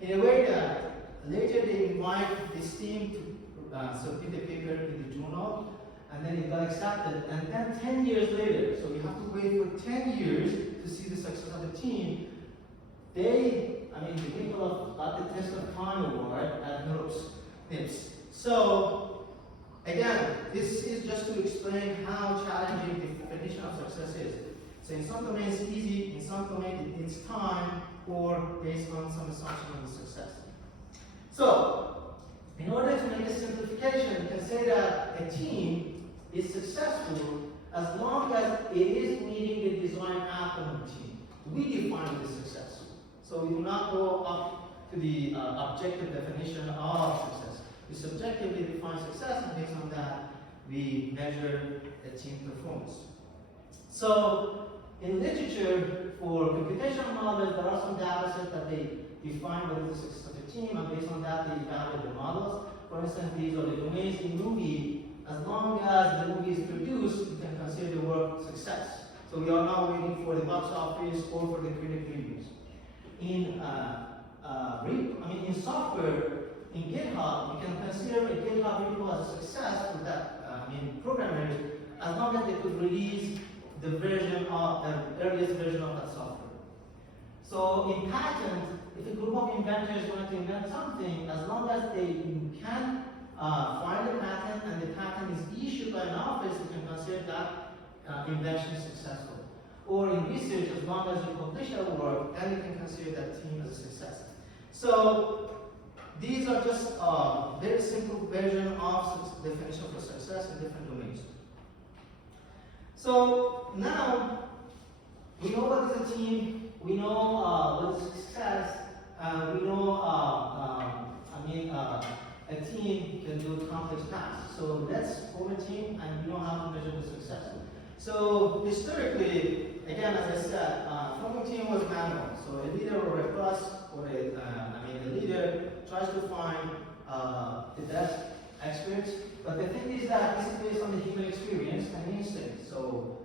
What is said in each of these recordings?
In a way that later they invite this team to submit the paper in the journal, and then it got accepted, and then 10 years later, so you have to wait for 10 years to see the success of the team. Nikolov got the Test of Time Award at NIPS. So, again, this is just to explain how challenging the definition of success is. So in some domains it's easy, in some domains it needs time, or based on some assumption of the success. So, in order to make a simplification, you can say that a team is successful as long as it is meeting the design outcome of the team. We define it as success. So we do not go up to the objective definition of success. We subjectively define success, and based on that, we measure a team performance. So in literature, for computational models, there are some data sets that they define what is the success of a team, and based on that, they evaluate the models. For instance, these are the domains in movie. As long as the movie is produced, you can consider the work success. So we are now waiting for the box office or for the critic reviews. In software, in GitHub, you can consider a GitHub repo as a success for that. Programmers, as long as they could release the version of the earliest version of that software. So in patent, if a group of inventors want to invent something, as long as they can file a patent and the patent is issued by an office, you can consider that invention successful. Or in research, as long as you publish your work, then you can consider that team as a success. So these are just a very simple version of definition for success in different domains. So now we know what is a team, we know what is success, we know a team can do complex tasks. So let's form a team and we know how to measure the success. So historically, again, as I said, forming a team was manual. So a leader or a boss or a leader tries to find the best experts. But the thing is that this is based on the human experience and instinct. So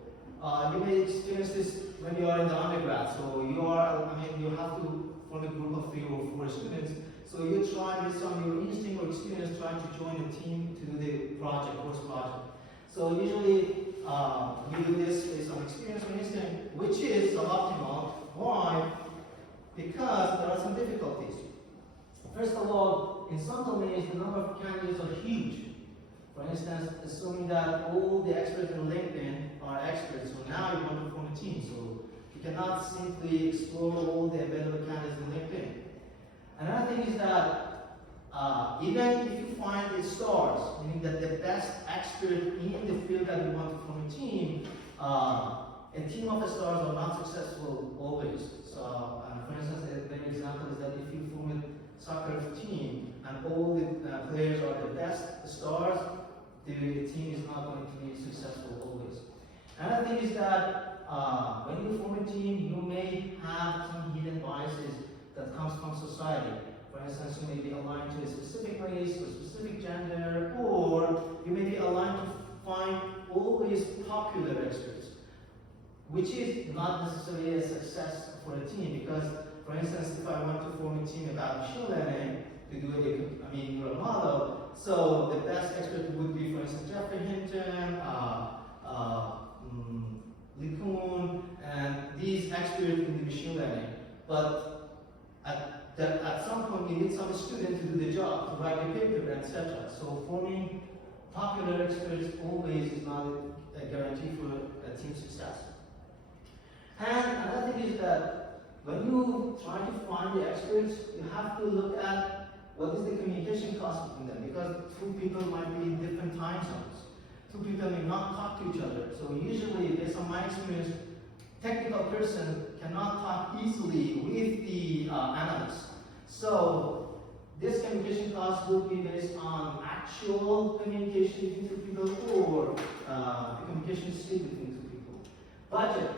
you may experience this when you are in the undergrad. So you have to form a group of 3 or 4 students. So you try based on your instinct or experience trying to join a team to do the course project. So usually we do this based on experience or instinct, which is suboptimal. Why? Because there are some difficulties. First of all, in some domains, the number of candidates are huge. For instance, assuming that all the experts in LinkedIn are experts, so now you want to form a team. So you cannot simply explore all the available candidates in LinkedIn. Another thing is that even if you find the stars, meaning that the best expert in the field that you want to form a team of stars are not successful always. So, for instance, a better example is that if you form a soccer team and all the players are the best stars, the team is not going to be successful always. Another thing is that when you form a team, you may have some hidden biases that comes from society. For instance, you may be aligned to a specific race, or a specific gender, or you may be aligned to find always popular experts, which is not necessarily a success for a team. Because, for instance, if I want to form a team about machine learning to do a neural model, so the best expert would be, for instance, Jeffrey Hinton, LeCun, and these experts in the machine learning. But at some point, you need some student to do the job, to write the paper, etc. So forming popular experts always is not a guarantee for a team success. And another thing is that when you try to find the experts, you have to look at what is the communication cost between them, because 2 people might be in different time zones. 2 people may not talk to each other. So usually, based on my experience, technical person cannot talk easily with the analyst. So this communication cost will be based on actual communication between 2 people or the communication speed between 2 people. Budget.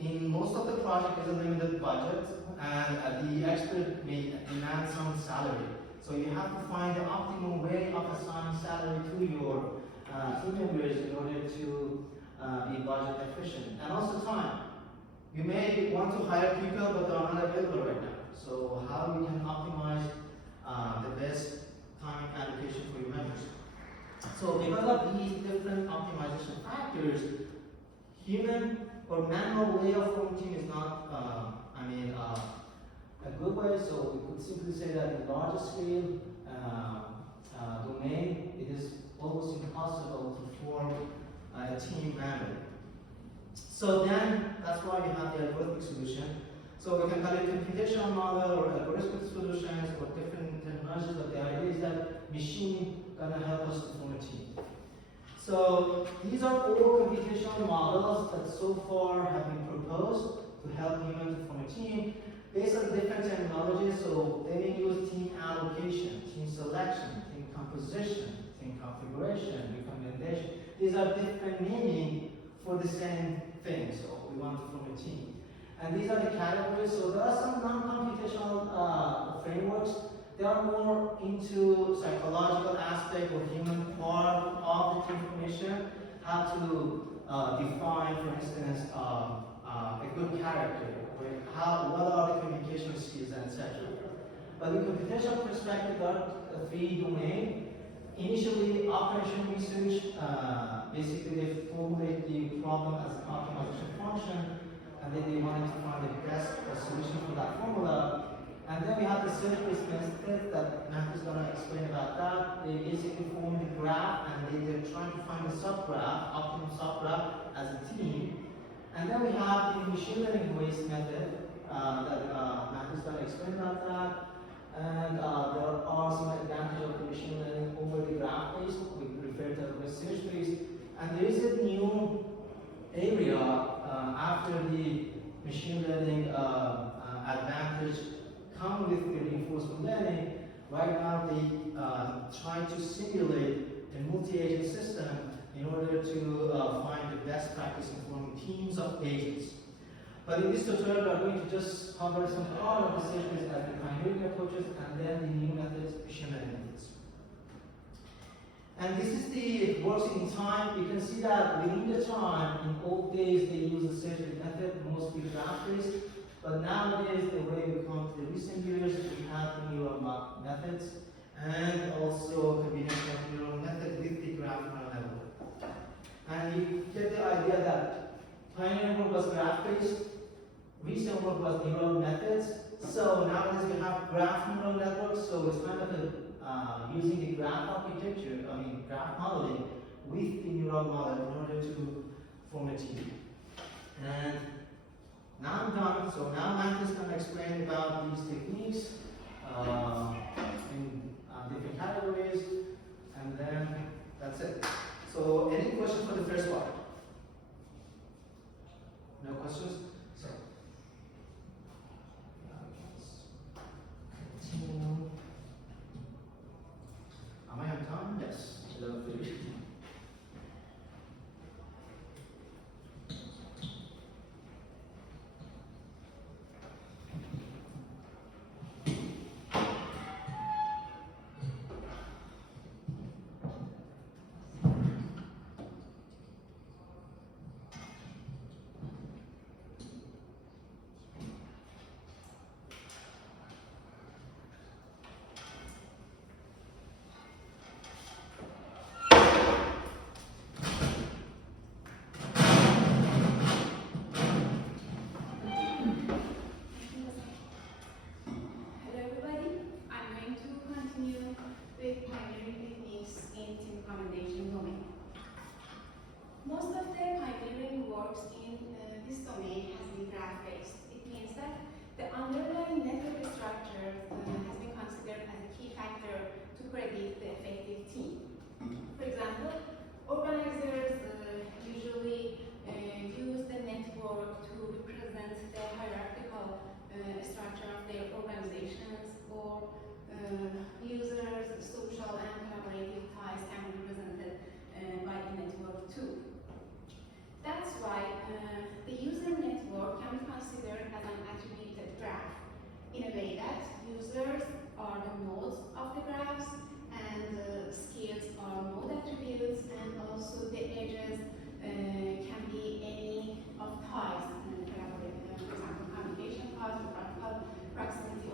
In most of the project is a limited budget, and the expert may demand some salary. So you have to find the optimal way of assigning salary to your team members in order to be budget efficient. And also time. You may want to hire people, but they are not available right now. So how you can optimize the best time allocation for your members. So because of these different optimization factors, human or manual way of formatting is not, a good way. So we could simply say that in larger scale domain, it is almost impossible to form a team manually. So then, that's why we have the algorithmic solution. So we can call it computational model or algorithmic solutions or different terminologies, but the idea is that machine gonna help us to form a team. So these are all computational models that so far have been proposed to help humans to form a team based on different technologies. So they may use team allocation, team selection, team composition, team configuration, recommendation. These are different meaning for the same thing. So we want to form a team. And these are the categories. So there are some non-computational frameworks. They are more into psychological aspect or human part of the information, how to define, for instance, a good character, or what are the communication skills, and etc. But in computational perspective, there are three domains. Initially, operational research, basically they formulate the problem as an optimization function, and then they wanted to find the best solution for that formula. And then we have the search-based method that Matt is going to explain about that. They basically form the graph, and they're trying to find a subgraph, optimum subgraph as a team. And then we have the machine learning-based method that Matt is going to explain about that. And there are some advantages of the machine learning over the graph-based, we refer to as research-based. And there is a new area after the machine learning advantage come with the reinforcement learning. Right now they try to simulate a multi-agent system in order to find the best practice in forming teams of agents. But in this tutorial, we are going to just cover some part of the series as the pioneering approaches and then the new methods, machine learning methods. And this is the works in time. You can see that within the time, in old days, they used the search method, mostly graph-based. But nowadays, the way we come to the recent years, we have the neural methods and also combinational neural method with the graph neural network. And you get the idea that pioneer work was graph-based, recent work was neural methods. So nowadays we have graph neural networks, so it's kind of using the graph architecture, graph modeling with the neural model in order to form a team. And now I'm done. So now Matt is going to explain about these techniques in different categories, and then that's it. So any questions for the first part? No questions? So continue. Am I on time? Yes. Lovely. Proximity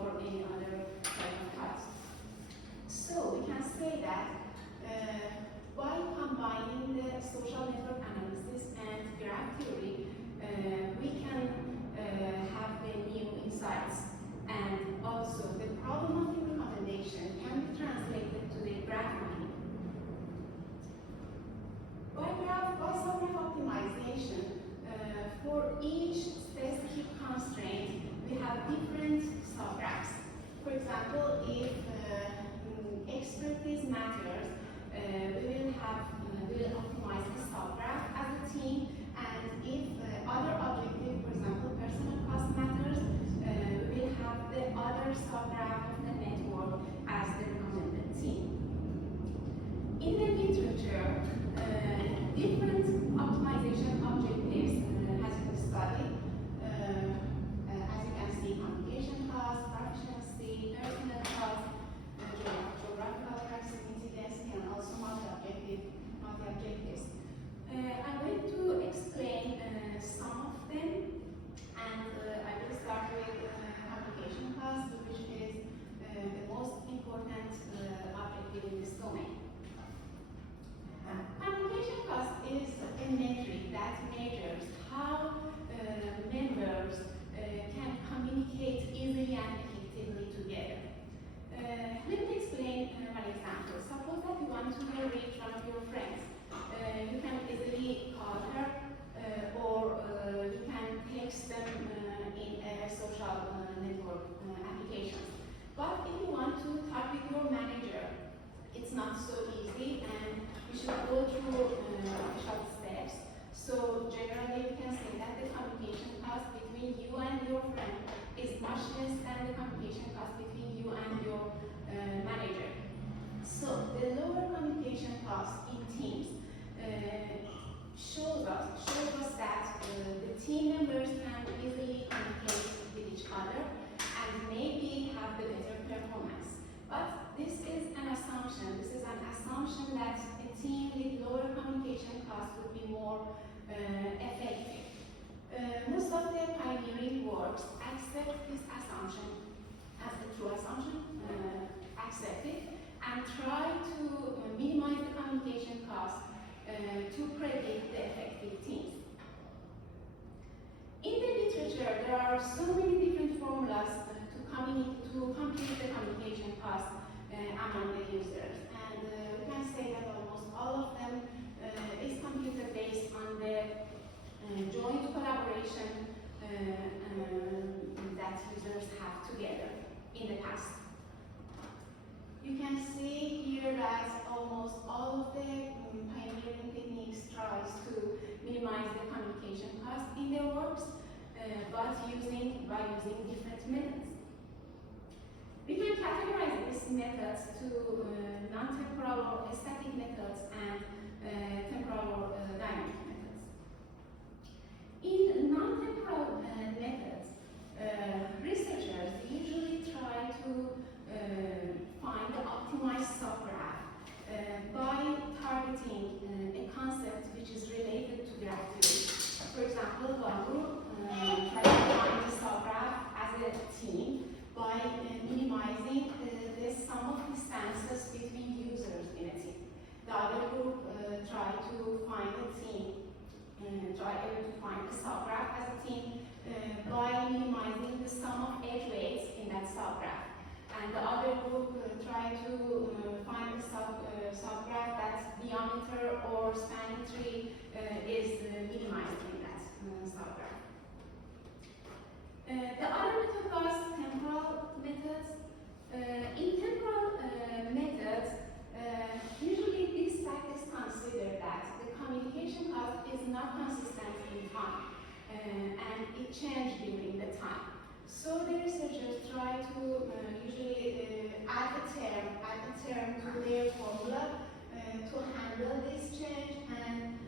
other subgraph of the network as the recommended team. In the literature, different optimization objectives has been studied. As you can see, communication cost, proficiency, personal cost, geographical proximity, density, and also multi-objectives. I'm going to explain some of them, and I will start with communication cost, which is the most important objective in this domain. Communication cost is a metric that measures how members can communicate easily and effectively together. Let me explain one example. Suppose that you want to reach one of your friends. You can easily call her or you can text them in a social network application. But if you want to talk with your manager, it's not so easy, and you should go through official steps. So generally, you can say that the communication cost between you and your friend is much less than the communication cost between you and your manager. So the lower communication cost in teams shows us that the team members can easily communicate with each other and maybe have the better performance. But this is an assumption. This is an assumption that a team with lower communication costs would be more effective. Most of the pioneering works accept this assumption as a true assumption, accept it, and try to minimize the communication costs to predict the effective teams. In the literature, there are so many different formulas to compute the communication cost among the users, and we can say that almost all of them is computed based on the joint collaboration that users have together in the past. You can see here that almost all of the pioneering techniques tries to minimize the communication cost in their works, but by using different methods. We can categorize these methods to non-temporal or static methods and temporal or dynamic methods. In non-temporal methods, researchers usually try to find the optimized subgraph by targeting a concept which is related to graph theory. For example, one group tries to find the subgraph as a team by minimizing the sum of distances between users in a team. The other group try to find a team, try to find the subgraph as a team by minimizing the sum of edge weights in that subgraph. And the other group try to find the subgraph that's diameter or spanning tree is minimized in that subgraph. The other method was temporal methods. In temporal methods, usually this practice considers that the communication cost is not consistent in time and it changes during the time. So the researchers try to usually add a term to their formula to handle this change and